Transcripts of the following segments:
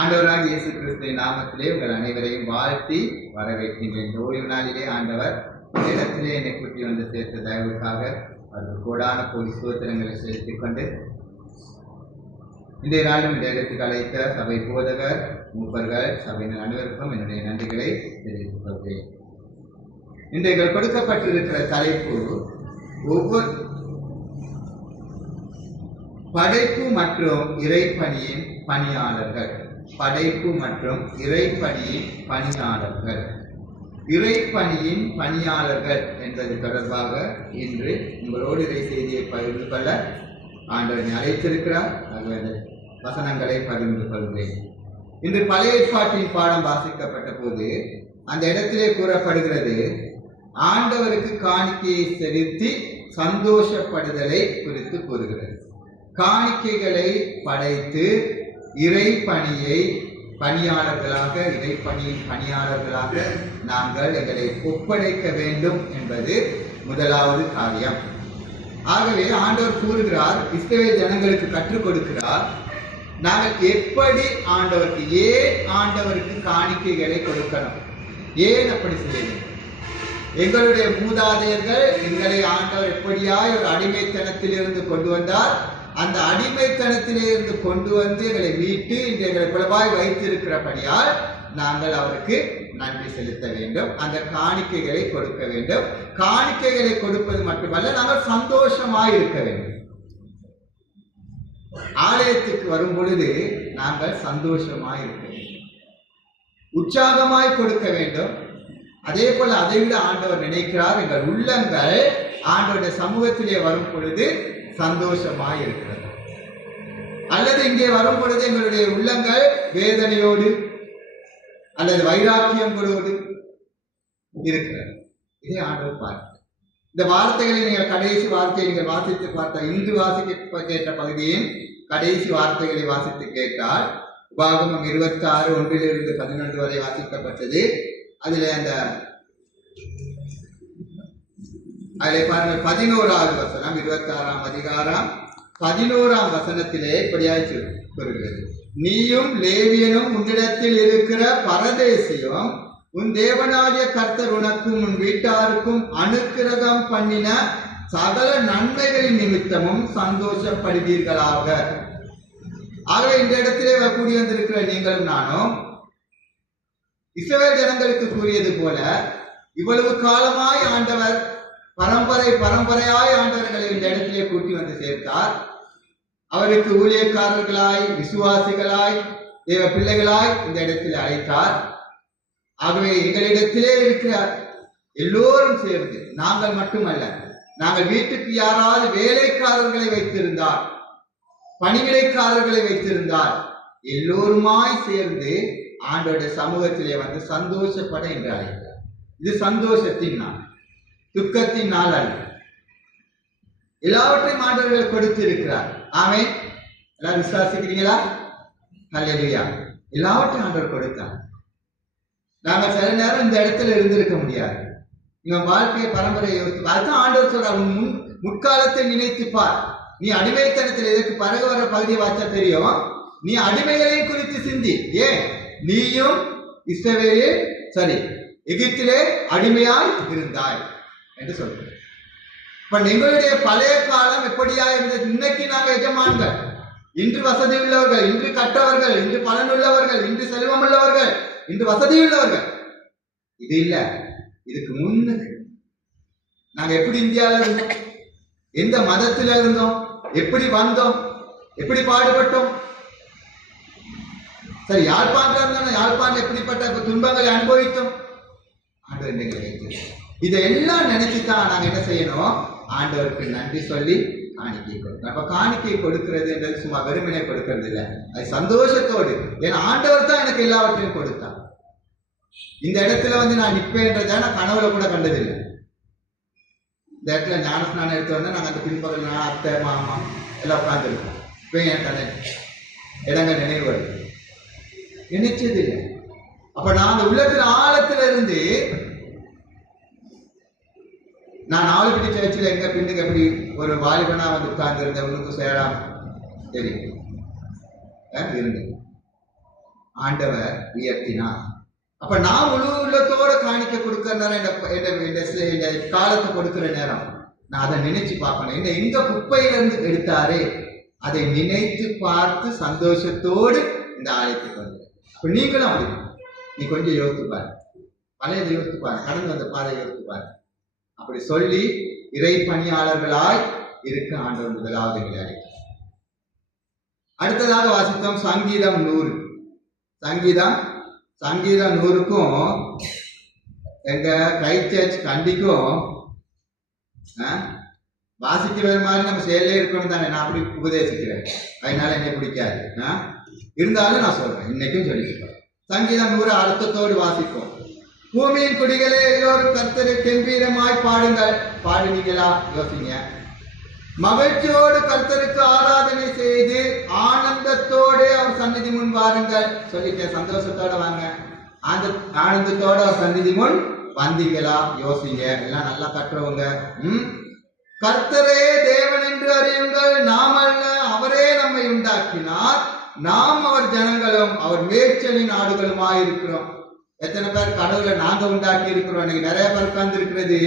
ஆண்டவராக இயேசு கிறிஸ்துவின் நாமத்திலே உங்கள் அனைவரையும் வாழ்த்தி வரவேற்கின்றேன். இந்த ஓய்வு நாளிலே ஆண்டவர் இடத்திலே என்னை கூட்டி வந்து சேர்த்த தயவுக்காக அவருக்கு கோடான கோடி ஸ்தோத்திரங்களை செலுத்திக் கொண்டு இன்றைய நாளும் இந்த இடத்துக்கு அழைத்த சபை போதகர், மூப்பர்கள், சபையினர் அனைவருக்கும் என்னுடைய நன்றிகளை தெரிவித்துக் கொள்கிறேன். இன்றைக்கு கொடுக்கப்பட்டிருக்கிற தலைப்பு ஒவ்வொரு படைப்பு மற்றும் இறைப்பணியின் பணியாளர்கள். படைப்பு மற்றும் இறைப்பணியின் பணியாளர்கள். இறைப்பணியின் பணியாளர்கள் என்பது தொடர்பாக இன்று உங்களோடு இறை செய்தியை பகிர்ந்து கொள்ள ஆண்டவரை அழைத்திருக்கிறார். வசனங்களை பகிர்ந்து கொள்கிறேன். இன்று பழைய ஏற்பாட்டின் பாடம் வாசிக்கப்பட்ட போது அந்த இடத்திலே கூறப்படுகிறது, ஆண்டவருக்கு காணிக்கையை செலுத்தி சந்தோஷப்படுதலை குறித்து கூறுகிறது. காணிக்கைகளை படைத்து இறைப்பணியை பணியாளர்களாக, இறைப்பணியின் பணியாளர்களாக நாங்கள் எங்களை ஒப்படைக்க வேண்டும் என்பது முதலாவது காரியம். ஆகவே ஆண்டவர் கூறுகிறார், இஸ்ரவேல் ஜனங்களுக்கு கற்றுக் கொடுக்கிறார், நாங்கள் எப்படி ஆண்டவருக்கு, ஏன் ஆண்டவருக்கு காணிக்கைகளை கொடுக்கணும், ஏன் அப்படி செய்யணும். எங்களுடைய மூதாதையர்கள் எங்களை ஆண்டவர் எப்படியாய் ஒரு அடிமைத்தனத்திலிருந்து கொண்டு வந்தார். அந்த அடிமைத்தனத்திலே இருந்து கொண்டு வந்து எங்களை மீட்டு இன்று எங்களை குலவாய் வைத்திருக்கிறபடியால் நாங்கள் அவருக்கு நன்றி செலுத்த வேண்டும். அந்த காணிக்கைகளை கொடுக்க வேண்டும். காணிக்கைகளை கொடுப்பது மட்டுமல்ல, நாங்கள் சந்தோஷமாய் இருக்க வேண்டும். ஆலயத்துக்கு வரும் பொழுது நாங்கள் சந்தோஷமாய் இருக்க வேண்டும், உற்சாகமாய் கொடுக்க வேண்டும். அதே போல அதைவிட ஆண்டவர் நினைக்கிறார், எங்கள் உள்ளங்கள் ஆண்டவருடைய சமூகத்திலே வரும் பொழுது சந்தோஷமாய் இருக்கிறது. அல்லது இங்கே வரும் பொழுது எங்களுடைய உள்ளங்கள் வேதனையோடு அல்லது வைராக்கியங்களோடு இருக்கிறது. இதை ஆண்டவர் பார்க்கிறார். இந்த வார்த்தைகளை நீங்கள் கடைசி வார்த்தையை நீங்கள் வாசித்து பார்த்தால், இன்று வாசிக்க கேட்ட பகுதியின் கடைசி வார்த்தைகளை வாசித்து கேட்டால், உபாகமம் 26:1-11 வரை வாசிக்கப்பட்டது. அதில் அதில் பாருங்கள், 11வது வசனம், 26ஆம் அதிகாரம் 11ஆம் வசனத்திலே இப்படியாய் கூறுகிறது, நீயும் லேவியனும் உன்னிடத்தில் இருக்கிற பரதேசியும் உன் தேவனாகிய கர்த்தர் உனக்கும் உன் வீட்டாருக்கும் அனுக்கிரகம் பண்ணின சகல நன்மைகளின் நிமித்தமும் சந்தோஷப்படுவீர்களாக. ஆகவே இந்த இடத்திலே கூடி வந்திருக்கிற நீங்களும் நானும் இஸ்ரவேல் ஜனங்களுக்கு கூறியது போல, இவ்வளவு காலமாய் ஆண்டவர் பரம்பரையாய் ஆண்டவர்களை இந்த இடத்திலே கூட்டி வந்து சேர்த்தார். அவருக்கு ஊழியக்காரர்களாய், விசுவாசிகளாய், தேவ பிள்ளைகளாய் இந்த இடத்தில் அழைத்தார். ஆகவே எங்களிடத்திலே இருக்கிறார் எல்லோரும் சேர்ந்து, நாங்கள் மட்டுமல்ல, நாங்கள் வீட்டுக்கு யாராவது வேலைக்காரர்களை வைத்திருந்தார், பணிவிடைக்காரர்களை வைத்திருந்தார், எல்லோருமாய் சேர்ந்து ஆண்டவருடைய சமூகத்திலே வந்து சந்தோஷப்பட என்று அழைத்தார். இது சந்தோஷத்தின் நாள், துக்கத்தின் நாள் அல்ல. எல்லாவற்றையும் ஆண்டவர்கள் கொடுத்து இருக்கிறார். ஆமென். எல்லாரும் விசுவாசிக்கிறீங்களா? ஹல்லேலூயா. எல்லாவற்றையும் ஆண்டவர் கொடுத்தார். நாங்கள் சில நேரம் இந்த இடத்துல இருந்திருக்க முடியாது. இவங்க வாழ்க்கையை பரம்பரையை யோசித்து, அதுதான் ஆண்டவர் சொல்றார், முற்காலத்தை நினைத்துப்பார். நீ அடிமைத்தனத்தில் இதற்கு பிறகு வர பகுதியை வாச்சா தெரியும். நீ அடிமைகளையும் குறித்து சிந்தி. ஏன்? நீயும் எகிப்திலே அடிமையாய் இருந்தாய் என்று சொல்றேன். இப்ப எங்களுடைய பழைய காலம் எப்படியா இருந்தது? இன்னைக்கு நாங்கள் எஜமான்கள், இன்று வசதி உள்ளவர்கள், இன்று கற்றவர்கள், இன்று பலனுள்ளவர்கள், இன்று செல்வம் உள்ளவர்கள், இன்று வசதி உள்ளவர்கள். இது இல்ல. இதுக்கு முன்னுக்கு நாங்க எப்படி இந்தியாவில் இருந்தோம், எந்த மதத்தில் இருந்தோம், எப்படி வந்தோம், எப்படி பாடுபட்டோம். சரி, யாழ்ப்பாணம் இருந்தாலும் யாழ்ப்பாணம் எப்படிப்பட்ட துன்பங்களை அனுபவித்தோம். ஆண்டவர் இதையெல்லாம் நினைச்சுதான் நாங்க என்ன செய்யணும்? ஆண்டவருக்கு நன்றி சொல்லி காணிக்கை கொடுக்கணும். அப்ப காணிக்கை கொடுக்கிறது என்றது சும்மா வெறுமனே கொடுக்கறது இல்லை, அது சந்தோஷத்தோடு. ஏன்னா ஆண்டவர் தான் எனக்கு எல்லாவற்றையும் கொடுத்தான். இந்த இடத்துல வந்து நான் நிற்பேன்றதை நான் கனவுல கூட கண்டதில்லை. இந்த இடத்துல ஞானஸ்நானம் எடுத்து வந்தா நாங்கள் அந்த பின்பகல் அத்தை மாமா எல்லாம் உட்காந்துருக்கோம். இப்போ என் கதை இடங்கள் நினைவு வருது, நினைச்சது இல்லை. அப்ப நான் அந்த உள்ளத்துல ஆழத்துல இருந்து, நான் 4 பிடி சர்ச்சில் எங்க பின்னுக்கு எப்படி ஒரு வாலிபனா வந்து உட்கார்ந்து இருந்த உனக்கு சேராம தெரியும் இருந்தேன். ஆண்டவர் உயர்த்தினார். அப்ப நான் முழு உள்ளத்தோட காணிக்க கொடுக்கிற நேரம், காலத்தை கொடுக்கிற நேரம் நான் அதை நினைச்சு பார்க்கணும். என்ன எங்க குப்பையிலிருந்து எடுத்தாரு அதை நினைத்து பார்த்து சந்தோஷத்தோடு இந்த ஆலயத்துக்கு வந்து. அப்ப நீங்களும் அப்படி நீ கொஞ்சம் யோசித்து பாரு, பழையதை யோசித்து பாரு, கடந்து வந்த பாதை யோசித்து பாரு. அப்படி சொல்லி இறை பணியாளர்களாய் இருக்க ஆண்டவர் முதலாவது விளையாடி. அடுத்ததாக வாசித்தோம் சங்கீதம் 100. சங்கீதம் 100க்கும் எங்க கிரைஸ்ட் கண்டிக்கும் வாசிக்கிற மாதிரி நம்ம செயலே இருக்கணும் தானே. நான் அப்படி உபதேசிக்கிறேன், அதனால என்னை பிடிக்காது. இருந்தாலும் நான் சொல்றேன், இன்னைக்கும் சொல்லிக்கிறேன். சங்கீதம் 100 அர்த்தத்தோடு வாசிப்போம். பூமியின் குடிகளே எல்லோரும் கர்த்தரை கம்பீரமாய் பாடுங்கள். பாடுனீங்களா? யோசிங்க. மகிழ்ச்சியோடு கர்த்தருக்கு ஆராதனை செய்து ஆனந்தத்தோடு அவர் சந்நிதி முன் வாருங்கள். சொல்லிட்டேன், சந்தோஷத்தோட வாங்க. ஆனந்தத்தோட அவர் சந்நிதி முன் வந்தீங்களா? யோசிங்க. எல்லாம் நல்லா கட்டுறவங்க. கர்த்தரே தேவன் என்று அறியுங்கள், நாம் அல்ல, அவரே நம்மை உண்டாக்கினார், நாம் அவர் ஜனங்களும் அவர் மேய்ச்சலின் ஆடுகளுமாய் இருக்கிறோம். எத்தனை பேர் கடவுளை நாங்க உண்டாக்கி இருக்கிறோம்? எனக்கு நிறைய பேர் உட்கார்ந்து இருக்கிறது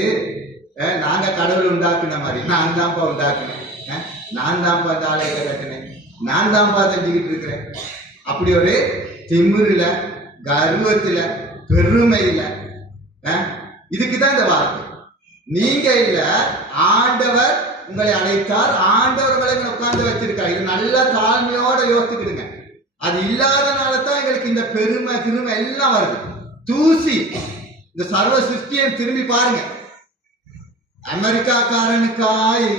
நாங்க கடவுள் உண்டாக்குன மாதிரி. நான் தான்ப்பா உண்டாக்குனேன், நான் தான்ப்பா இந்த ஆலயத்தை கட்டினேன், நான் தான்ப்பா செஞ்சுக்கிட்டு இருக்கிறேன். அப்படி ஒரு திமிருல, கர்வத்துல, பெருமையில, இதுக்குதான் இந்த வார்த்தை. நீங்க இல்ல, ஆண்டவர் உங்களை அழைத்தார், ஆண்டவர் உங்களை உட்கார்ந்து வச்சிருக்காரு. இது நல்ல தாழ்மையோட யோசிச்சுக்கிடுங்க. அது இல்லாதனால தான் எங்களுக்கு இந்த பெருமை எல்லாம் வருது. தூசி இந்த சர்வ சிருஷ்டியை திரும்பி பாருங்க. அமெரிக்காக்காரனுக்காய்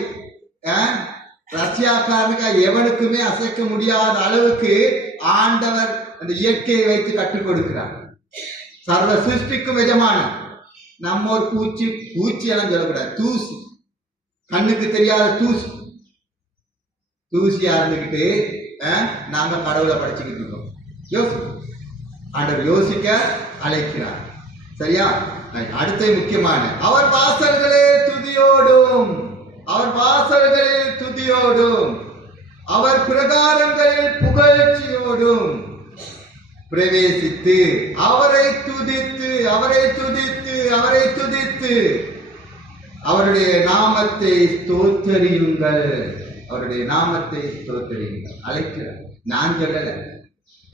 ரஷ்யாக்காரனுக்காய் எவனுக்குமே அசைக்க முடியாத அளவுக்கு ஆண்டவர் அந்த இயற்கையை வைத்து கற்றுக் கொடுக்கிறார். சர்வ சிருஷ்டிக்கும் எஜமான. நம்ம ஒரு பூச்சி எல்லாம் சொல்லக்கூடாது, தூசி, கண்ணுக்கு தெரியாத தூசியா இருந்துகிட்டு நாம கடவுளை படிச்சுக்கிட்டு இருக்கோம். ஆண்டவர் யோசிக்க அழைக்கிறார். சரியா? அடுத்த முக்கியமான, அவர் வாசல்களில் துதியோடும் அவர் பிரகாரங்களில் புகழ்ச்சியோடும் பிரவேசித்து அவரை துதித்து அவருடைய நாமத்தை ஸ்தோத்தரியுங்கள். அழைக்கிறார். நான் சொல்லல,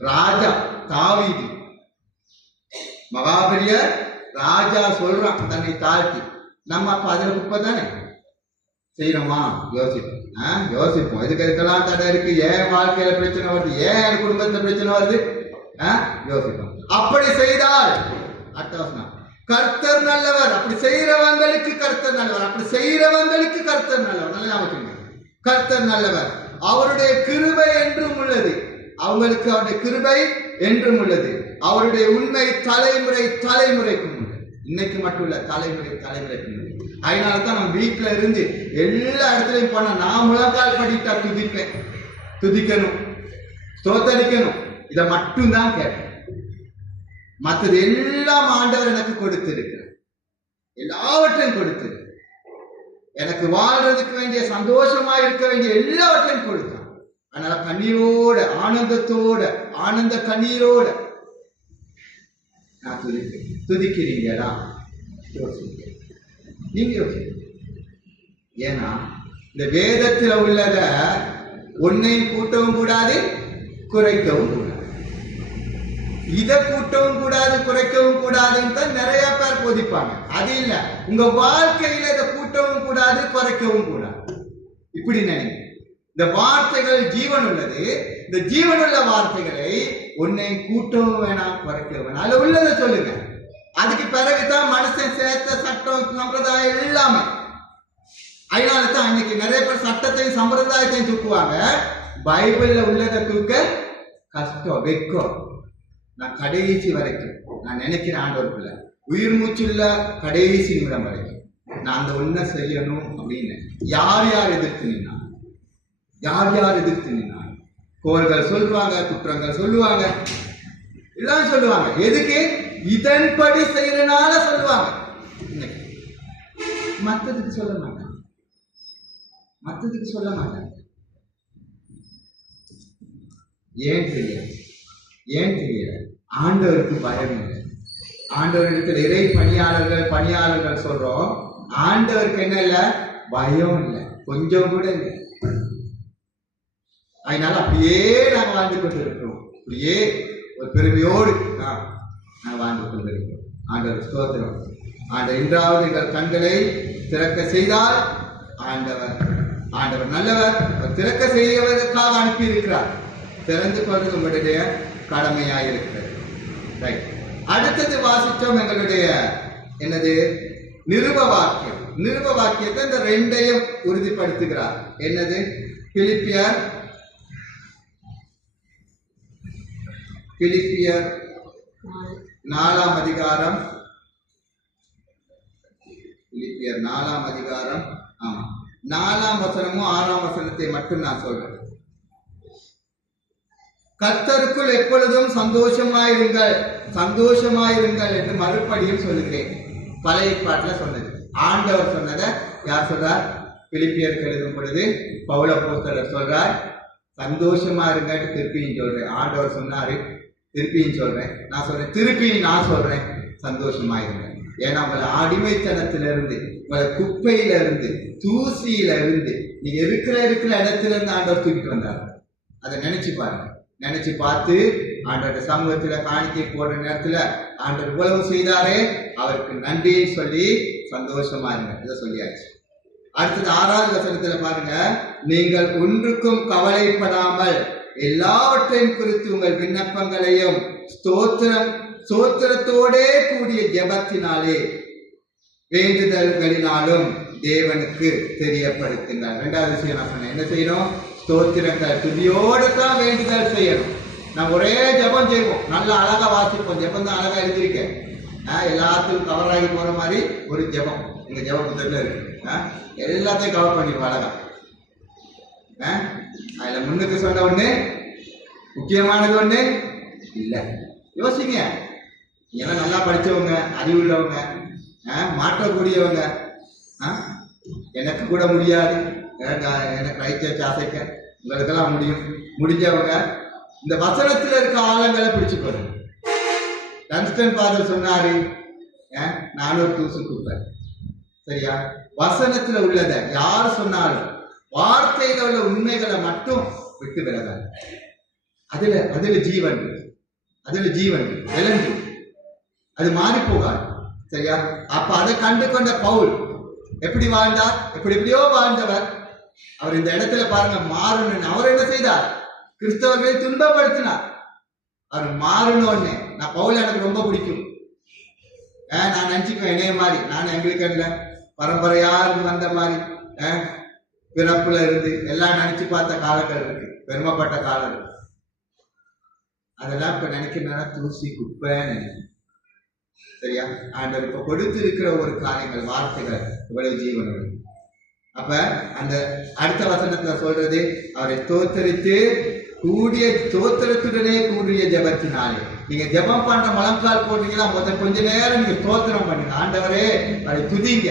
ராஜா தாவீது மகாபெரிய ராஜா சொல்றான் தன்னை தாழ்த்தி. நம்ம அப்ப அதுல குப்பை தானே செய்யறோமா? யோசிப்போம். எதுக்கெல்லாம் தடை இருக்கு, ஏன் வாழ்க்கையில பிரச்சனை வருது, ஏன் குடும்பத்துல பிரச்சனை வருது, யோசிப்போம். அப்படி செய்தால் அட்டவசனம் கர்த்தர் நல்லவர். அப்படி செய்யறவங்களுக்கு கர்த்தர் நல்லவர். நல்லா ஞாபகம். கர்த்தர் நல்லவர், அவருடைய கிருபை என்றும் உள்ளது. அவங்களுக்கு அவருடைய கிருபை என்றும் உள்ளது. அவருடைய உண்மை தலைமுறைக்கும் உள்ளது. இன்னைக்கு மட்டும் இல்ல, தலைமுறைக்கும் உள்ளது. அதனாலதான் நம்ம வீட்டுல இருந்து எல்லா இடத்துலயும் போனா நான் முழங்கால் படிட்டா துதிக்கணும், ஸ்தோத்தரிக்கணும். இதை மட்டும்தான் கேட்பேன். மற்றது எல்லாம் ஆண்டவர் எனக்கு கொடுத்திருக்கிறார். எல்லாவற்றையும் கொடுத்திருக்கிறார். எனக்கு வாழ்றதுக்கு வேண்டிய, சந்தோஷமா இருக்க வேண்டிய எல்லாவற்றையும் கொடுத்தான். அதனால கண்ணீரோட, ஆனந்த கண்ணீரோட நான் துதிக்கிறீங்களா? நீங்க ஏன்னா இந்த வேதத்துல உள்ளத ஒன்னையும் கூட்டவும் கூடாது, குறைக்கவும் கூடாது. இதை கூட்டவும் கூடாது, குறைக்கவும் கூடாதுன்னு தான் நிறைய பேர் போதிப்பாங்க. அது இல்ல, உங்க வாழ்க்கையில இதை கூட்டவும் கூடாது, குறைக்கவும் கூடாது. இப்படி நினைங்க. இந்த வார்த்தைகள் ஜீவன் உள்ளது. இந்த ஜீவனுள்ள வார்த்தைகளை ஒன்னை கூட்டவும் வேணாம், குறைக்கவும் வேணாம். அதுல உள்ளதை சொல்லுங்க. அதுக்கு பிறகுதான் மனுஷன் சேர்த்த சட்டம், சம்பிரதாயம் எல்லாமே. அதனாலதான் அன்னைக்கு நிறைய பேர் சட்டத்தையும் சம்பிரதாயத்தையும் தூக்குவாங்க. பைபிள்ல உள்ளதை தூக்க கஷ்டம், வெக்கம். நான் கடைசி வரைக்கும் நான் நினைக்கிறேன், ஆண்டவருக்குள்ள உயிர் மூச்சுள்ள கடைசி நிமிடம் வரைக்கும் நான் அந்த ஒன்றை செய்யணும் அப்படின்னு. யார் எதிர்த்து நின்னாங்க? கோள்கள் சொல்லுவாங்க, குற்றங்கள் சொல்லுவாங்க, எல்லாம் சொல்லுவாங்க. எதுக்கு? இதன்படி செய்யறனால சொல்லுவாங்க. மற்றதுக்கு சொல்ல மாட்டாங்க. ஏன் தெரியாது? ஏன் தெரியல? ஆண்டவருக்கு பயம் இல்லை. ஆண்டவரிடத்தில் இறை பணியாளர்கள் சொல்றோம், ஆண்டவருக்கு என்ன இல்ல? பயம் இல்லை, கொஞ்சம் கூட இல்லை. அதனால அப்படியே நாங்க வாழ்ந்து கொண்டு இருக்கிறோம். அப்படியே ஒரு பெருமையோடு நாங்கள் வாழ்ந்து கொண்டிருக்கிறோம். ஆண்டவர் ஸ்தோத்திரம். ஆண்டவர் இன்றாவது எங்கள் கண்களை திறக்க செய்தால் ஆண்டவர் நல்லவர். அவர் திறக்க செய்வதற்காக அனுப்பி இருக்கிறார். திறந்து கொள்வது உங்களுடைய கடமையாயிருக்கிறது. ரைட். அடுத்தது வாசித்தோம் எங்களுடைய என்னது? நிருப வாக்கியம். நிருப வாக்கியத்தை இந்த ரெண்டையும் உறுதிப்படுத்துகிறார். என்னது? பிலிப்பியர் 4ஆம் அதிகாரம். பிலிப்பியர் 4ஆம் அதிகாரம். ஆமா, 4ஆம் வசனமும் 6ஆம் வசனத்தை மட்டும் நான் சொல்றேன். கர்த்தருக்குள் எப்பொழுதும் சந்தோஷமாயிருங்கள் என்று மறுபடியும் சொல்லுகிறேன். பழைய பாட்டில் சொன்னது. ஆண்டவர் சொன்னதை யார் சொல்றார்? பிலிப்பியருக்கு எழுதும் பொழுது பவுல் அப்போஸ்தலர் சொல்றார், சந்தோஷமா இருங்க. திருப்பியும் சொல்றேன். ஆண்டவர் சொன்னாரு, திருப்பியும் சொல்றேன். நான் சொல்றேன் சந்தோஷமா இருங்க. ஏன்னா உங்களை அடிமைத்தனத்திலிருந்து, உங்களை குப்பையில இருந்து, தூசியில இருந்து, நீங்க இருக்கிற இடத்துல இருந்து ஆண்டவர் தூக்கிட்டு வந்தார். அதை நினைச்சு பாருங்க. நினைச்சு பார்த்து ஆண்டோட சமூகத்துல காணிக்கை போடுற நேரத்துல ஆண்டவர் இவ்வளவு செய்தாரே, அவருக்கு நன்றியை சொல்லி சந்தோஷமா இருங்க. இதை சொல்லியாச்சு. அடுத்தது 6வது வசனத்துல பாருங்க, நீங்கள் ஒன்றுக்கும் கவலைப்படாமல் எல்லாவற்றையும் குறித்து உங்கள் விண்ணப்பங்களையும் ஸ்தோத்திரத்தோடே கூடிய ஜெபத்தினாலே வேண்டுதல்களினாலும் தேவனுக்கு தெரியப்படுத்துங்கள். 2வது விஷயம் நான் சொன்னேன், என்ன செய்யணும்? ஸ்தோத்திரங்கள், துதியோடு தான் வேண்டுதல் செய்யணும். நான் ஒரே ஜெபம் செய்வோம், நல்ல அழகா வாசிப்போம். ஜெபம் தான் அழகா எழுதியிருக்கேன். எல்லாத்துக்கும் கவர் ஆகி போற மாதிரி ஒரு ஜெபம் எங்க ஜெப புத்தகத்துல இருக்கு. எல்லாத்தையும் கவர் பண்ணிடுவோம் அழகா. அதுல முன்னுக்கு சொன்ன ஒண்ணு, முக்கியமானது ஒண்ணு இல்ல. யோசிங்க, எல்லாம் நல்லா படிச்சவங்க, அறிவுள்ளவங்க, மாற்றக்கூடியவங்க. எனக்கு கூட முடியாது, எனக்கு ரைட் அசைக்க, உங்களுக்கெல்லாம் முடிஞ்சவங்க இந்த வசனத்துல இருக்க ஆழங்களை பிடிச்சு போறேன். டன்ஸ்டன் ஃபாதர் சொன்னாரு, நான் ஒரு தூசு குப்பை. சரியா? வசனத்துல உள்ளதை யார் சொன்னாலும் வார்த்தையில உள்ள உண்மைகளை மட்டும் விட்டு விலகாது. அதுல ஜீவன் விளங்கு, அது மாறி போகாது. சரியா? அப்ப அதை கண்டு கொண்ட பவுல் எப்படி வாழ்ந்தார்? எப்படியோ வாழ்ந்தவர். அவர் இந்த இடத்துல பாருங்க, மாறணும். அவர் என்ன செய்தார்? கிறிஸ்தவர்களை துன்பப்படுத்தினார். அவர் மாறணும்னு நான் பவுல் எனக்கு ரொம்ப பிடிக்கும். நான் நினைச்சுக்குவேன், என்னைய மாதிரி நான் எங்களுக்கு பரம்பரையா வந்த மாதிரி பிறப்புல இருந்து எல்லாம் நினைச்சு பார்த்த காலங்கள் இருக்கு, பெருமைப்பட்ட காலம் இருக்கு. அதெல்லாம் இப்ப நினைக்கிறா தூசி குப்பைன்னு நினைக்கிறேன். சரியா? ஆண்டவர் இப்ப கொடுத்து இருக்கிற ஒரு காரியங்கள், வார்த்தைகள் இவ்வளவு ஜீவனோடு. அப்ப அந்த அடுத்த வசனத்துல சொல்றது, அவரை தோத்திரத்துடனே கூடிய ஜெபத்தினாலே. நீங்க ஜெபம் பண்ற முழங்கால் போட்டீங்கன்னா முதல் கொஞ்ச நேரம் நீங்க ஸ்தோத்திரம் பண்ணுங்க. ஆண்டவரே அதை துதிங்க.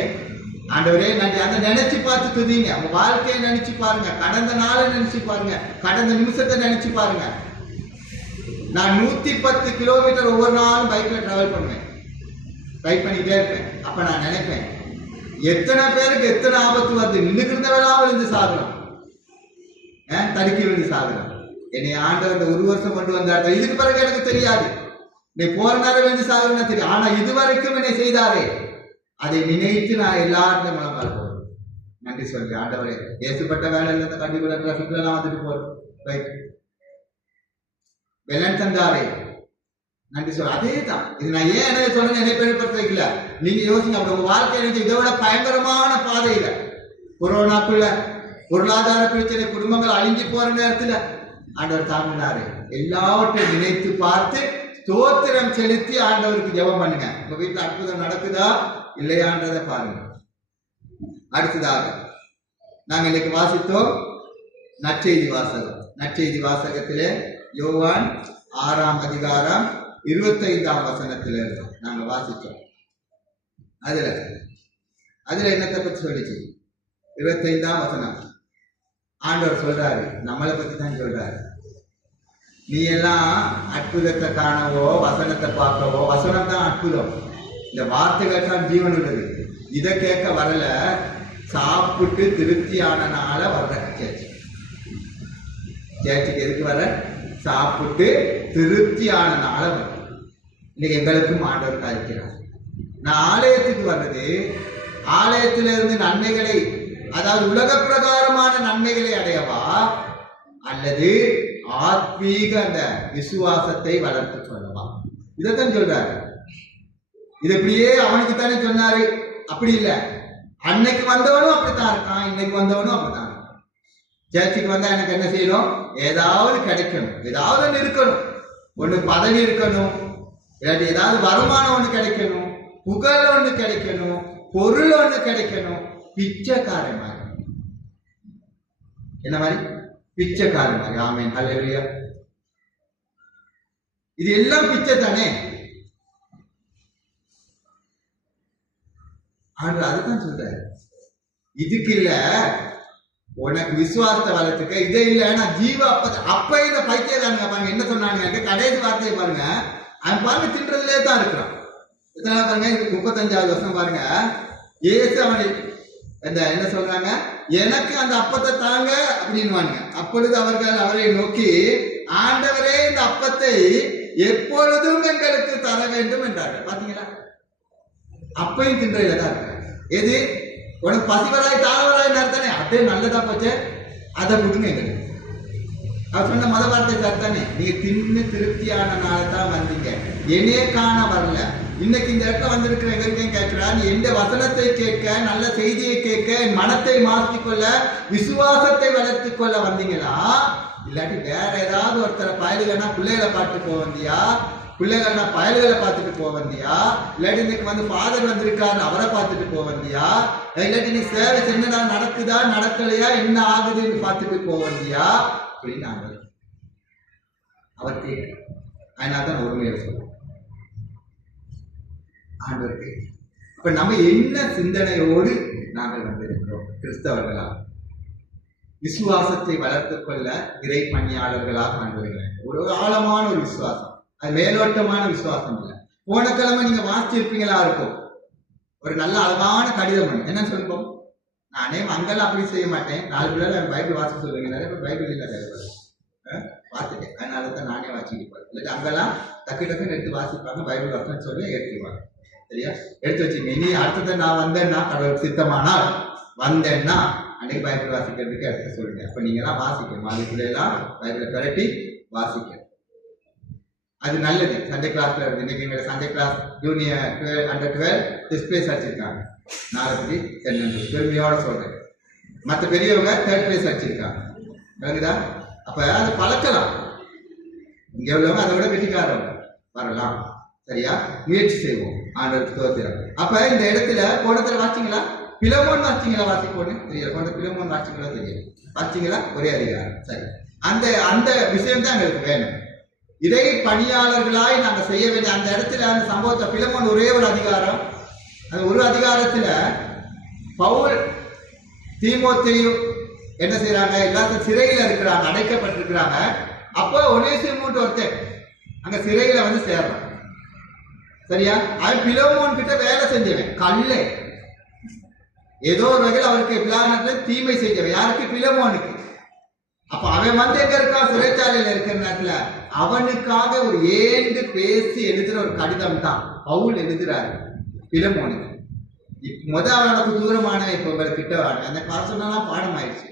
ஆண்டவரே நன்றி. அதை நினைச்சு பார்த்து துதிங்க. உங்க வாழ்க்கையை நினைச்சு பாருங்க, கடந்த நாளை நினைச்சு பாருங்க, கடந்த நிமிஷத்தை நினைச்சு பாருங்க. நான் 110 கிலோமீட்டர் ஒவ்வொரு நாளும் பைக்ல டிராவல் பண்ணுவேன், ரைட் பண்ணிட்டே இருப்பேன். அப்ப நான் நினைப்பேன், எத்தனை பேருக்கு எத்தனை ஆபத்து வருது. நின்றுக்கு இருந்தவெல்லாம் விழுந்து சாகலாம், தடுக்கி விழுந்து சாகலாம். என்னை ஆண்டவர் இந்த 1 வருஷம் கொண்டு வந்தார். இதுக்கு பிறகு எனக்கு தெரியாது, நீ போற நேரம் விழுந்து சாகலாம் தெரியும். ஆனா இதுவரைக்கும் என்னை செய்தாரே, அதை நினைத்து நான் எல்லாருக்கும் முழங்கால் போறேன். நன்றி சொல்றேன். ஆண்டவரே, ஏசுப்பட்ட வேலை இல்லை, கண்டிப்பா சுற்றுலாம் வந்துட்டு போறோம், ரைட். வெள்ளன் தந்தாரே, நன்றி சொல்ற. அதே தான் இது. நான் ஏன் என்ன சொல்றேன், என்னை பெருப்படுத்த வைக்கல. நீங்க யோசிங்க, அப்படி உங்க வாழ்க்கை நினைச்சு இதை விட பயங்கரமான பாதையில, கொரோனாக்குள்ள பொருளாதார பிரச்சனை, குடும்பங்கள் அழிஞ்சு போற நேரத்துல ஆண்டவர் தாங்கினாரு. எல்லாவற்றையும் நினைத்து பார்த்து ஸ்தோத்திரம் செலுத்தி ஆண்டவருக்கு ஜெபம் பண்ணுங்க. உங்க வீட்டுல அற்புதம் நடக்குதா இல்லையான்றதை பாருங்க. அடுத்ததாக நாங்க இன்னைக்கு வாசித்தோம் நற்செய்தி வாசகம். நற்செய்தி வாசகத்திலே யோவான் 6ஆம் அதிகாரம் 25ஆம் வசனத்துல நாங்க வாசிச்சோம். அதுல என்னத்தை பத்தி சொல்லிச்சு? 25ஆம் வசனம். ஆண்டவர் சொல்றாரு, நம்மளை பத்தி தான் சொல்றாரு. நீ எல்லாம் அற்புதத்தை காணவோ வசனத்தை பார்க்கவோ, வசனம் தான் அற்புதம், இந்த வார்த்தைகள் தான் ஜீவன் உள்ளது. இதை கேட்க வரல, சாப்பிட்டு திருப்தியானனால வர்ற சேர்ச்சுக்கு எதுக்கு வர? சாப்பிட்டு திருப்தியானனால வர. இன்னைக்கு எங்களுக்கும் ஆண்டவர் காய்க்கிறார். நான் ஆலயத்துக்கு வர்றது ஆலயத்திலிருந்து நன்மைகளை, அதாவது உலக பிரகாரமான நன்மைகளை அடையவா, அல்லது ஆத்மீக அந்த விசுவாசத்தை வளர்த்து சொல்லவா? இதைத்தான் சொல்றாரு. இது இப்படியே அவனுக்கு தானே சொன்னாரு, அப்படி இல்லை. அன்னைக்கு வந்தவனும் அப்படித்தான் இருக்கான், இன்னைக்கு வந்தவனும் அப்படித்தான் இருக்கான். சேர்ச்சுக்கு வந்தா எனக்கு என்ன செய்யணும்? ஏதாவது கிடைக்கணும், ஏதாவது இருக்கணும். ஒண்ணு பதவி இருக்கணும், இல்லாட்டி ஏதாவது வருமானம் ஒண்ணு கிடைக்கணும், புகழ் ஒண்ணு கிடைக்கணும், பொருள் ஒண்ணு கிடைக்கணும். பிச்சைக்காரன் மாதிரி. என்ன மாதிரி? பிச்சைக்காரன் மாதிரி. ஆமென், ஹல்லேலூயா. இது எல்லாம் பிச்சை தானே. ஆண்டவர் அதுதான் சொல்றாரு. இதுக்கு இல்ல உனக்கு விசுவாசத்தை வளர்த்துக்க, இதை இல்ல நான் ஜீவ அப்ப இந்த பைத்தியக்காரங்க பாருங்க என்ன சொன்னாங்க, கடைசி வார்த்தையை பாருங்க. அவன் பாருங்க தின்றதுலே தான் இருக்கிறான். பாருங்க 35வது வருஷம் பாருங்க. ஏசு அவனை என்ன சொல்றாங்க, எனக்கு அந்த அப்பத்தை தாங்க அப்படின்னு. அப்பொழுது அவர்கள் அவரை நோக்கி, ஆண்டவரே இந்த அப்பத்தை எப்பொழுதும் எங்களுக்கு தர வேண்டும் என்றார்கள். பாத்தீங்களா? அப்பையும் தின்றதுல தான் இருக்க. எது உனக்கு பசிவராய் தாழ்வராய் தானே, அப்படியே நல்லதா போச்சு, அதை கொடுங்க எங்களுக்கு. அவர் சொன்ன மத வார்த்தை தானே, நீங்க தின்னு திருப்தியானனால தான் வந்தீங்க, என்னையே காண வரல. இன்னைக்கு இந்த இடத்துல வந்திருக்கிற எங்களுக்கே கேட்கிறா, நீ எந்த வசனத்தை கேட்க, நல்ல செய்தியை கேட்க, என் மனத்தை மாற்றிக்கொள்ள, விசுவாசத்தை வளர்த்து கொள்ள வந்தீங்களா, இல்லாட்டி வேற ஏதாவது ஒருத்தரை பயலுகனா பிள்ளைகளை பார்த்துட்டு போக வந்தியா, பிள்ளைகள்னா பயல்களை பார்த்துட்டு போக வந்தியா, இல்லாட்டி இன்னைக்கு வந்து ஃபாதர் வந்திருக்காரு அவரை பார்த்துட்டு போக வந்தியா, இல்லாட்டி நீ சேவை என்னடா நடக்குதா நடக்கலையா என்ன ஆகுதுன்னு பார்த்துட்டு போக வந்தியா அப்படின்னு அவர் கேட்க. அதனால தான் ஒருமையை சொல்றோம் ஆண்டவருக்கு. அப்ப நம்ம என்ன சிந்தனையோடு நாங்கள் வந்திருக்கிறோம்? கிறிஸ்தவர்களா, விசுவாசத்தை வளர்த்துக் கொள்ள இறை பணியாளர்களாக ஆண்டவர்கள். ஒரு ஆழமான ஒரு விசுவாசம், அது மேலோட்டமான விசுவாசம் இல்லை. போன கிழமை நீங்க வாசிச்சிருப்பீங்களா இருக்கும், ஒரு நல்ல அழகான கடிதம். என்ன சொல்லுவோம், நானே அங்கெல்லாம் அப்படி செய்ய மாட்டேன், 4 பிள்ளைகள் பைபிள் வாசிக்க சொல்லுவீங்க, நிறைய பேர் பைபிள் இல்லை பார்த்துட்டேன், அதனால தான் நானே வாசிக்கிட்டு போறேன். இல்லாட்டி அங்கெல்லாம் டக்கு டக்குன்னு எடுத்து வாசிப்பாங்க, பைபிள் வாசனை சொல்லி எடுத்துவாங்க. சரியா? எடுத்து வச்சுங்க. இனி அடுத்தது நான் வந்தேன்னா, கடவுள் சித்தமானால் வந்தேன்னா அன்னைக்கு பைபிள் வாசிக்கிறதுக்கு எடுத்து சொல்லுங்க. அப்ப நீங்க எல்லாம் வாசிக்கணும், அதுக்குள்ள எல்லாம் பைபிளை கரட்டி வாசிக்கணும். அது நல்லது. சண்டே கிளாஸ்ல இருந்து இன்னைக்கு எங்க Sunday class junior 12 under 12 display அடிச்சிருக்காங்க. நாளைக்கு பெருமையோட சொல்றேன். மற்ற பெரியவங்க 3rd place அடிச்சிருக்காங்க. விளங்குதா? அப்ப அது பழக்கலாம். இங்க உள்ளவங்க அதை விட வெட்டிக்காரவங்க வரலாம். சரியா? முயற்சி செய்வோம். ஆண்டவருக்கு ஸ்தோத்திரம். அப்ப இந்த இடத்துல போனத்துல வாசிங்களா, பிலமோன் வாசிங்களா, வாசிக்கோன்னு தெரியல. போன பிலமோன் வாசிங்களா தெரியல, வாசிங்களா? ஒரே அதிகாரம். சரி, அந்த அந்த விஷயம் தான் எங்களுக்கு வேணும். இறை பணியாளர்களாய் நாங்க செய்ய வேண்டிய அந்த இடத்துல அந்த சம்பவத்தை பிலமோன் ஒரே ஒரு அதிகாரம், அந்த ஒரு அதிகாரத்துல பவுல் தீமோத்தேயும் என்ன செய்யறாங்க, எல்லாத்தையும் சிறையில இருக்கிறாங்க, அடைக்கப்பட்டிருக்கிறாங்க. அப்போ ஒனேசிமோன் ஒருத்தர் அங்க சிறையில வந்து சேர்றான். சரியா? அவன் பிலமோன் கிட்ட வேலை செஞ்சவன், கல்லை ஏதோ ஒரு வகையில் அவருக்கு எல்லா தீமை செஞ்சவன். யாருக்கு? பிலமோனுக்கு. அப்ப அவன் வந்து எங்க இருக்கான்? சிறைச்சாலையில இருக்கிற நேரத்துல அவனுக்காக ஒரு ஏண்டு பேசி எழுதுற ஒரு கடிதம் தான் பவுல் எழுதுறாரு பிலமோனுக்கு. அவனுக்கு தூரமானவன் இப்ப உங்களை கிட்ட வாங்க, அந்த காசெல்லாம் பாடம் ஆயிடுச்சு.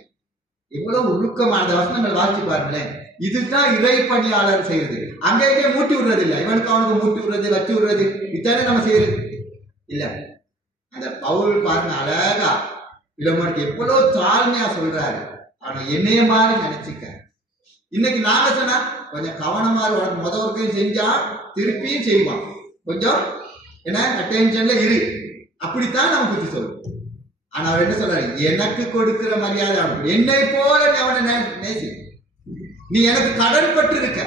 இவ்வளவு உருக்கமான வசனங்கள் வாசிச்சு பாருங்களேன். இதுதான் இறை பணியாளர் செய்யறது. அங்கே மூட்டி விடுறது இல்லை, இவனுக்கு அவனுக்கு மூட்டி விடுறது, வச்சு விடுறது, இதானே நம்ம செய்யறது இல்ல. அந்த பவுல் பாருங்க அழகா பிலமோனுக்கு எவ்வளவு தாழ்மையா சொல்றாரு, அவனை என்னைய மாதிரி நினைச்சுக்க. இன்னைக்கு நாங்க சொன்னா கொஞ்சம் கவனமா உனக்கு முதல் செஞ்சா திருப்பியும் செய்வான், கொஞ்சம் என்ன அட்டென்ஷன்ல இரு, அப்படித்தான் நம்ம புத்தி சொல்லுவோம். ஆனா அவர் என்ன சொல்றாரு, எனக்கு கொடுக்கிற மரியாதை அவனுக்கு, என்னை போல நீ அவனை நேசி, நீ எனக்கு கடன் பட்டு இருக்க.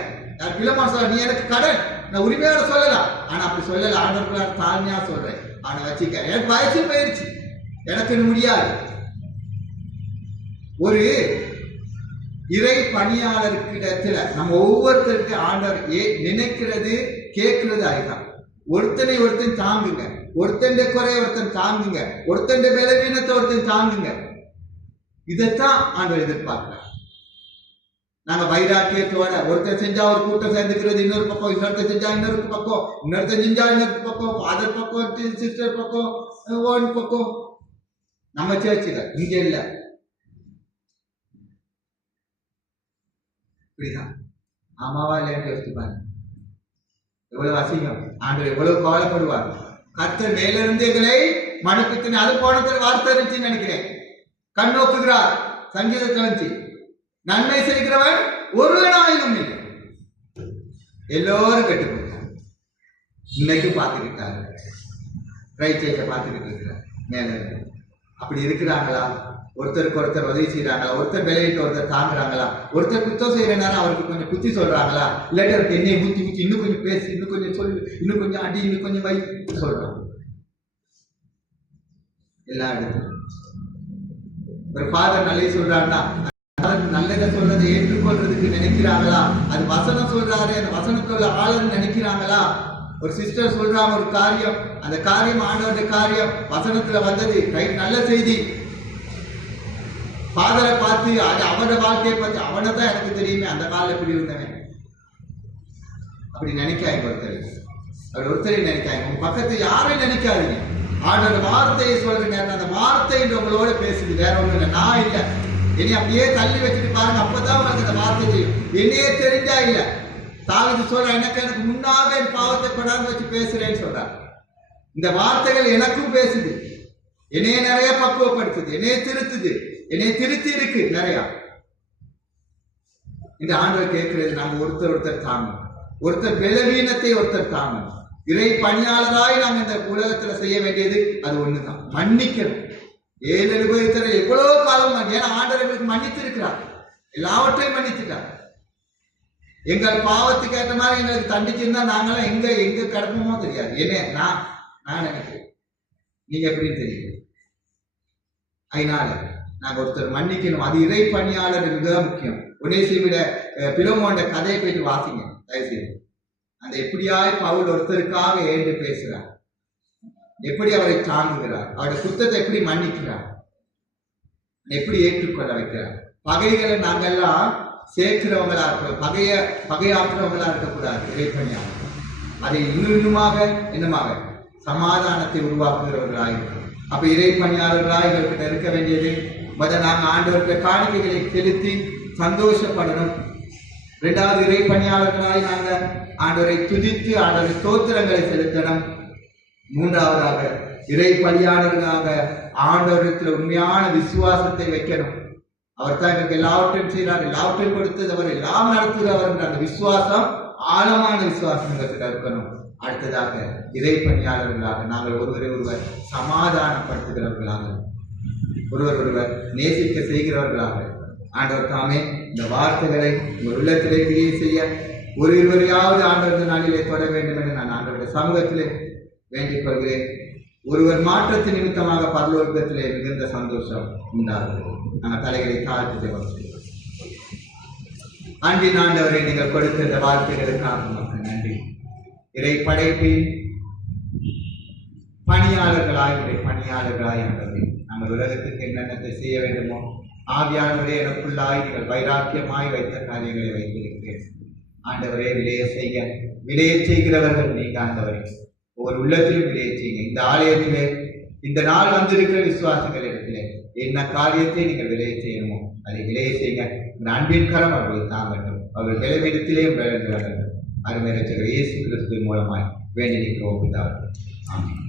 பிலமோன் சொல்ற, நீ எனக்கு கடன், நான் உரிமையோட சொல்லலாம், ஆனா அப்படி சொல்லல, ஆண்டவர்களாக தாழ்மையா சொல்றேன், அவனை வச்சுக்க, எனக்கு வயசு போயிருச்சு, எனக்கு முடியாது. ஒரு இறை பணியாளர்கிடத்துல நம்ம ஒவ்வொருத்தருக்கு ஆண்டவர் நினைக்கிறது கேட்கிறது ஆயிதான். ஒருத்தனை ஒருத்தன் தாங்குங்க, ஒருத்தன் குறைய ஒருத்தன் தாங்குங்க, ஒருத்தன் பலவீனத்தை ஒருத்தன் தாங்குங்க. இதைத்தான் ஆண்டவர் எதிர்பார்க்கிறார். நாங்க வைராக்கியத்தோட ஒருத்தர் செஞ்சா ஒரு கூட்டம் சேர்ந்துக்கிறது இன்னொரு பக்கம், இன்னொருத்தர் செஞ்சா இன்னொரு பக்கம், இன்னொருத்தர் செஞ்சா இன்னொரு பக்கம், ஃபாதர் பக்கம், சிஸ்டர் பக்கம், ஓன் பக்கம். நம்ம சேர்ச்சுல இங்க இல்ல. இப்படிதான் ஆமாவா இல்லையான்னு யோசிச்சுப்பாங்க. எவ்வளவு அசிங்கம்! ஆண்டவர் எவ்வளவு கவலைப்படுவார். கர்த்தர் மேல இருந்து எங்களை மனுப்பித்து அது போனத்தில் வார்த்தை இருந்துச்சுன்னு நினைக்கிறேன். கண் நோக்குகிறார். சங்கீதத்தில் வந்துச்சு, நன்மை செய்கிறவன் ஒருவனாயினும் இல்லை. எல்லோரும் கெட்டு போயிட்டாங்க. இன்னைக்கு பார்த்துக்கிட்டாங்க, ரைச்சேச்ச பார்த்துக்கிட்டு இருக்கிறார் மேல. அப்படி இருக்கிறாங்களா? ஒருத்தருக்கு ஒருத்தர் உதவி செய்யறாங்களா? ஒருத்தர் விளையிட்டு ஒருத்தர் தாங்குறாங்களா? ஒருத்தர் குத்தம் செய்யற நேரம் அவருக்கு கொஞ்சம் குத்தி சொல்றாங்களா? இல்லாட்டி அவருக்கு எண்ணெயை ஊத்தி ஊத்தி இன்னும் கொஞ்சம் பேசி, இன்னும் கொஞ்சம் சொல்லு, இன்னும் கொஞ்சம் அடி, இன்னும் கொஞ்சம் வை சொல்றாங்க. எல்லா இடத்துலையும் ஒரு ஃபாதர் நல்லது சொல்றாருன்னா நல்லதை சொல்றதை ஏற்றுக்கொள்றதுக்கு நினைக்கிறாங்களா? அது வசனம் சொல்றாரு, அந்த வசனத்தோட ஆளுன்னு நினைக்கிறாங்களா? ஒரு சிஸ்டர் சொல்றாங்க ஒரு காரியம், அந்த காரியம் ஆண்டவருடைய காரியம், வசனத்துல வந்தது, ரைட், நல்ல செய்தி. ஃபாதரை பார்த்து அது அவனோட வாழ்க்கையை பார்த்து அவனை தான் எனக்கு தெரியுமே அந்த காலில் எப்படி இருந்தவன் அப்படி நினைக்காங்க. ஒருத்தரை நினைக்காங்க. உங்க பக்கத்து யாரையும் நினைக்காதீங்க. ஆண்டோட வார்த்தையை சொல்ற நேரம் அந்த வார்த்தை உங்களோட பேசுது, வேற ஒண்ணு இல்லை. நான் இல்லை, என்னை அப்படியே தள்ளி வச்சுட்டு பாருங்க, அப்பதான் உங்களுக்கு அந்த வார்த்தை செய்யும். என்னையே தெரிஞ்சா இல்ல. தாவீது சொல்ற, எனக்கு முன்னாக என் பாவத்தை கொண்டாந்து வச்சு பேசுறேன்னு சொல்றார். இந்த வார்த்தைகள் எனக்கும் பேசுது, என்னைய நிறைய பக்குவப்படுத்துது, என்னைய திருத்துது, என்னைய திருத்தி இருக்கு நிறைய. இந்த ஆண்டவர் கேட்கிறது, நாங்க ஒருத்தர் தாங்கணும், ஒருத்தர் பலவீனத்தை ஒருத்தர் தாங்கணும். இறை பணியாளராய் நாங்க இந்த உலகத்துல செய்ய வேண்டியது அது ஒண்ணுதான், மன்னிக்கணும். 7 அனுபவத்துல எவ்வளவு காலம், ஏன்னா ஆண்டவர்களுக்கு மன்னித்து இருக்கிறார், எல்லாவற்றையும் மன்னித்துட்டார். எங்கள் பாவத்துக்கு ஏற்ற மாதிரி எங்களுக்கு தண்டிச்சிருந்தா நாங்களாம் எங்க கிடப்போமோ தெரியாது. ஏன்னா நான் நினைக்கிறேன், நீங்க எப்படின்னு தெரியும். அதனால நாங்க ஒருத்தர் மன்னிக்கணும். அது இறை பணியாளர் மிக முக்கியம். ஒனேசிமிட பிலோமோண்ட கதையை போயிட்டு வாசிங்க தயவுசெய்து. அந்த எப்படியாய் பவுல் ஒருத்தருக்காக ஏண்டு பேசுறார், எப்படி அவரை தாங்குகிறார், அவருடைய குத்தத்தை எப்படி மன்னிக்கிறார், எப்படி ஏற்றுக்கொள்ள வைக்கிறார். பகைகளை நாங்கெல்லாம் சேர்க்கிறவங்களா இருக்கணும், பகையாற்றுறவங்களா இருக்கக்கூடாது. இறைப்பணியாக அதை இன்னுமாக என்னமாக சமாதானத்தை உருவாக்குகிறவர்களாக இருக்கும். அப்ப இறைப்பணியாளர்களாக எங்கள்கிட்ட இருக்க வேண்டியது நாங்கள் ஆண்டவருக்கு காணிக்கைகளை செலுத்தி சந்தோஷப்படணும். 2வது இறைப்பணியாளர்களாய் நாங்கள் ஆண்டவரை துதித்து ஆண்டவரை ஸ்தோத்திரங்களை செலுத்தணும். 3வதாக இறை பணியாளர்களாக ஆண்டவரத்தில் உண்மையான விசுவாசத்தை வைக்கணும். அவர் தான் எங்களுக்கு எல்லாவற்றையும் செய்கிறார், எல்லாவற்றையும் கொடுத்தது அவர், எல்லாம் நடத்துகிறவர் என்ற அந்த விசுவாசம், ஆழமான விசுவாசம் எங்களுக்கு இருக்கணும். அடுத்ததாக இறை பணியாளர்களாக நாங்கள் ஒருவர் சமாதானப்படுத்துகிறவர்களாக, ஒருவர் நேசிக்க செய்கிறவர்களாக ஆண்டவர் தாமே இந்த வார்த்தைகளை உங்கள் உள்ளத்திலே கிரியை செய்ய ஒருவரையாவது ஆண்டவர் நாளிலே தொட வேண்டும் என்று நான் ஆண்டவருடைய சமூகத்திலே வேண்டிக் கொள்கிறேன். ஒருவர் மாற்றத்தின் நிமித்தமாக பரலோகத்திலே மிகுந்த சந்தோஷம் உண்டாகிறது. நாங்கள் தலைகளை தாழ்த்து ஜெபம் செய்வோம். அன்பின் ஆண்டவரை, நீங்கள் கொடுத்த இந்த வார்த்தைகளுக்காக மக்கள் நன்றி. இறை படைப்பின் பணியாளர்களாய் ஆண்டவரே, நாங்கள் உலகத்துக்கு என்னென்னத்தை செய்ய வேண்டுமோ ஆவியானவரே எனக்குள்ளாய் நீங்கள் வைராக்கியமாய் வைத்த காரியங்களை வைத்திருக்கிறேன். ஆண்டவரே, விளைய செய்கிறவர்கள் நீங்க. ஆண்டவரே, ஒவ்வொரு உள்ளத்திலும் விளைய செய்யுங்க. இந்த ஆலயத்திலே இந்த நாள் வந்திருக்கிற விசுவாசங்கள் இடத்திலே என்ன காரியத்தை நீங்கள் விளைய செய்யணுமோ அதை விளைய செய்யுங்க. அன்பின் கரம் அவர்களை தாங்கட்டும். அவர்கள் விளைவிடத்திலே விளையாடுகிறார்கள். அருமை ரட்சகர் இயேசு கிறிஸ்துவின் மூலமாய் வேண்டி நிற்கிறோம். ஆமென்.